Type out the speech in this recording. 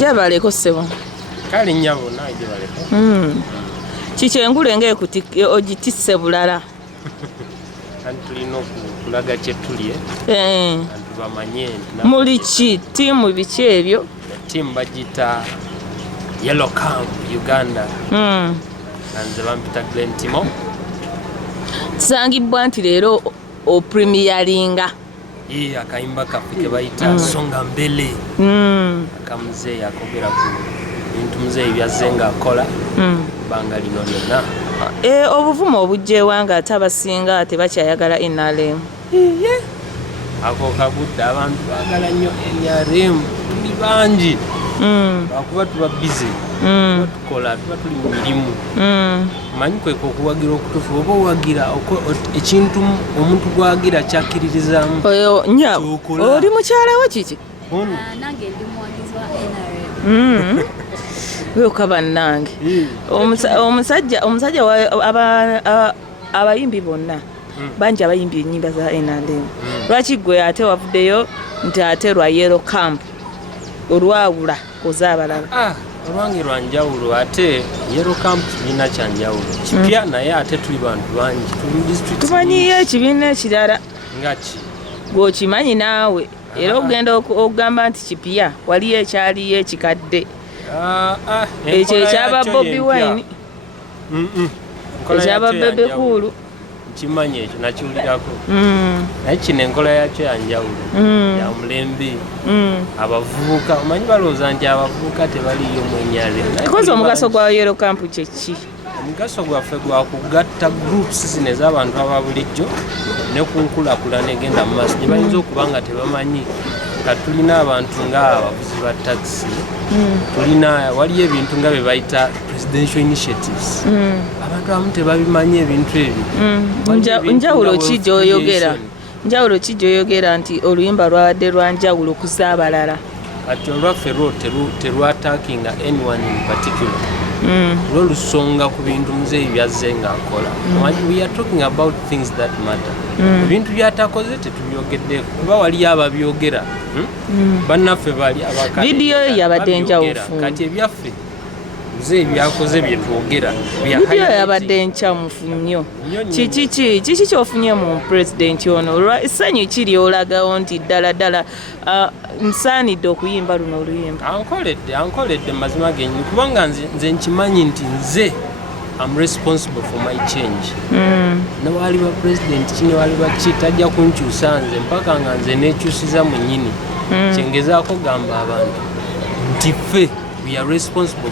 Jabaleko ssebo. Kale nnyabo nawe jabaleko. Kikyengule ogitisse bulala. Kandi tulina okulaga kye tuli abantu bamanye muli ki ttiimu biki ebyo? Ttiimu bagita Yellow Camp Uganda. Nze bampita Glen Timo. Kisangibwa nti leero opremiyalinga akayimba kaffe ke bayita Songa Mbele. Akamuzeeyi akogera ku bintu muzeeyi byazze ng'akola bbanga lino lyonna. Obuvumo obujjeewa nga ate abasinga tebakyayagala NRM. Ako kabudde abantu baagala nnyo NRM tuli bangi lwakuba tuba bize tuba tukola tuba tuli mu mirimu. Manyi kweka okuwagira okutuufu oba owagira ekintu omuntu gwagira kyakkiririzaamu. Oli mukyalawo kiki? Nange ndi muwagizi wa NRM. Weka bannange omusajja abayimbi bonna bangi abayimbi ennyimba za NRM. Lwaki gwe ate wavuddeyo nti ate lwa Yellow Camp olwawula ozaabalala? Olwange lwa njawulo ate Yellow Camp kibiina kya njawulo kipya naye ate tuli bantu bangi tumanyiyo ekibiina ekirala nga ki gweokimanyi naawe era ogenda okugamba nti kipya waliyo ekyaliyo ekikadde ekyo ekyaba Bobi Wine ekyaba Bebe Cool kimanyi ekyo nakiwulirako naye kino enkola yakyo yanjawulo ya mulembe abavubuka omanyi balowooza nti abavubuka tebaliyo mwenyale kozi omugaso gwa Yellow Camp kyeki? Omugaso gwaffe gwa kugatta groups zino ez'abantu aba bulijjo ne ku nkulakulana egenda mu maaso gye bayinza okuba nga tebamanyi nga tulina abantu ng'abavuzi ba taxi waliyo ebintu nga bye bayita presidential initiatives abantu abamu tebabimanyi ebintu ebyo. Njawulo ki gy'oyogera nti oluyimba lwabadde lwa njawulo ku z'abalala? Kati olwaffe lwo terwatakinga anyone in particular. Lwo lusonga ku bintu muzeeyi byazze ng'akola. We are talking about things that matter. Ebintu byatakoze tetubyogedde kuba waliyo ababyogera bannaffe bali abakadde. Vidiyo yabadde njawulo. Kati ebyaffe muzeeyi byakoze bye twogera. Vidiyo yabadde nkyamufu nnyo. Kiki kyofunye mu pulezidenti ono? Essanyu ki ly'olagawo nti ddala nsaanidde okuyimba luno oluyimba? Ankoledde mazima genyi kubanga nze nkimanyi nti nze I'm responsible for my change. Newali ba president kino wali baki tajja kunkyusa nze mpaka nga nze nekyusiza mu nnyini. Kyengezaako gamba abantu nti ffe we are responsible